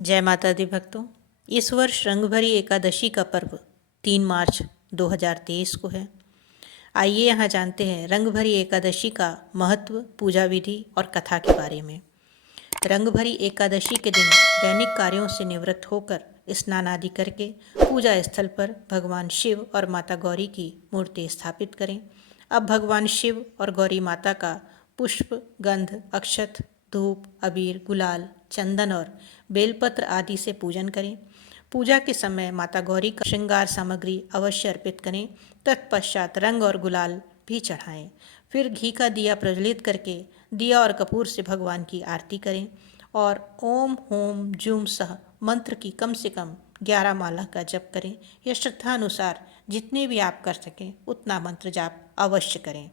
जय माता दी भक्तों। इस वर्ष रंगभरी एकादशी का पर्व 3 मार्च 2023 को है। आइए यहाँ जानते हैं रंगभरी एकादशी का महत्व, पूजा विधि और कथा के बारे में। रंगभरी एकादशी के दिन दैनिक कार्यों से निवृत्त होकर स्नान आदि करके पूजा स्थल पर भगवान शिव और माता गौरी की मूर्ति स्थापित करें। अब भगवान शिव और गौरी माता का पुष्प, गंध, अक्षत, धूप, अबीर, गुलाल, चंदन और बेलपत्र आदि से पूजन करें। पूजा के समय माता गौरी का श्रृंगार सामग्री अवश्य अर्पित करें। तत्पश्चात रंग और गुलाल भी चढ़ाएं। फिर घी का दिया प्रज्वलित करके दिया और कपूर से भगवान की आरती करें और ओम होम जूम सह मंत्र की कम से कम 11 माला का जप करें। यह श्रद्धा अनुसार जितने भी आप कर सकें उतना मंत्र जाप अवश्य करें।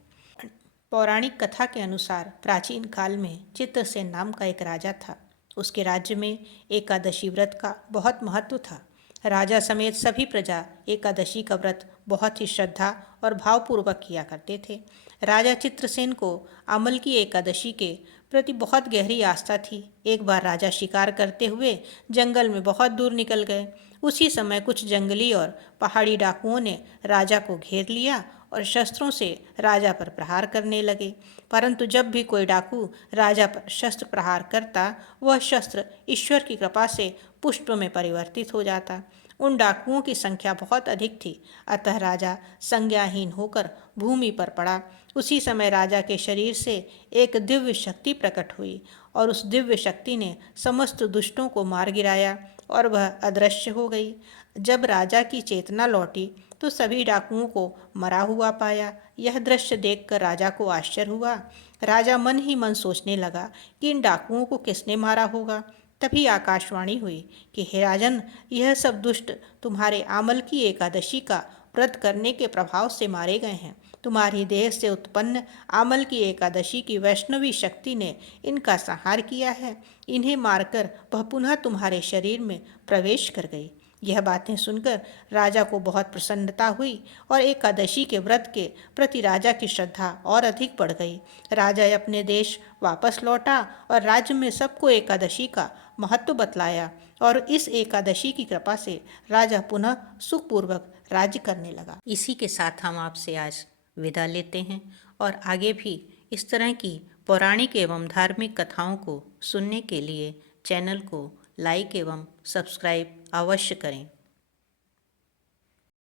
पौराणिक कथा के अनुसार प्राचीन काल में चित्रसेन नाम का एक राजा था। उसके राज्य में एकादशी व्रत का बहुत महत्व था। राजा समेत सभी प्रजा एकादशी का व्रत बहुत ही श्रद्धा और भावपूर्वक किया करते थे। राजा चित्रसेन को अमल की एकादशी के प्रति बहुत गहरी आस्था थी। एक बार राजा शिकार करते हुए जंगल में बहुत दूर निकल गए। उसी समय कुछ जंगली और पहाड़ी डाकुओं ने राजा को घेर लिया और शस्त्रों से राजा पर प्रहार करने लगे। परंतु जब भी कोई डाकू राजा पर शस्त्र प्रहार करता, वह शस्त्र ईश्वर की कृपा से पुष्प में परिवर्तित हो जाता। उन डाकुओं की संख्या बहुत अधिक थी, अतः राजा संज्ञाहीन होकर भूमि पर पड़ा। उसी समय राजा के शरीर से एक दिव्य शक्ति प्रकट हुई और उस दिव्य शक्ति ने समस्त दुष्टों को मार गिराया और वह अदृश्य हो गई। जब राजा की चेतना लौटी तो सभी डाकुओं को मरा हुआ पाया। यह दृश्य देखकर राजा को आश्चर्य हुआ। राजा मन ही मन सोचने लगा कि इन डाकुओं को किसने मारा होगा। तभी आकाशवाणी हुई कि हे राजन, यह सब दुष्ट तुम्हारे आमल की एकादशी का व्रत करने के प्रभाव से मारे गए हैं। तुम्हारी देह से उत्पन्न आमल की एकादशी की वैष्णवी शक्ति ने इनका संहार किया है। इन्हें मारकर वह पुनः तुम्हारे शरीर में प्रवेश कर गई। यह बातें सुनकर राजा को बहुत प्रसन्नता हुई और एकादशी के व्रत के प्रति राजा की श्रद्धा और अधिक बढ़ गई। राजा अपने देश वापस लौटा और राज्य में सबको एकादशी का महत्व बतलाया और इस एकादशी की कृपा से राजा पुनः सुखपूर्वक राज्य करने लगा। इसी के साथ हम आपसे आज विदा लेते हैं और आगे भी इस तरह की पौराणिक एवं धार्मिक कथाओं को सुनने के लिए चैनल को लाइक एवं सब्सक्राइब अवश्य करें।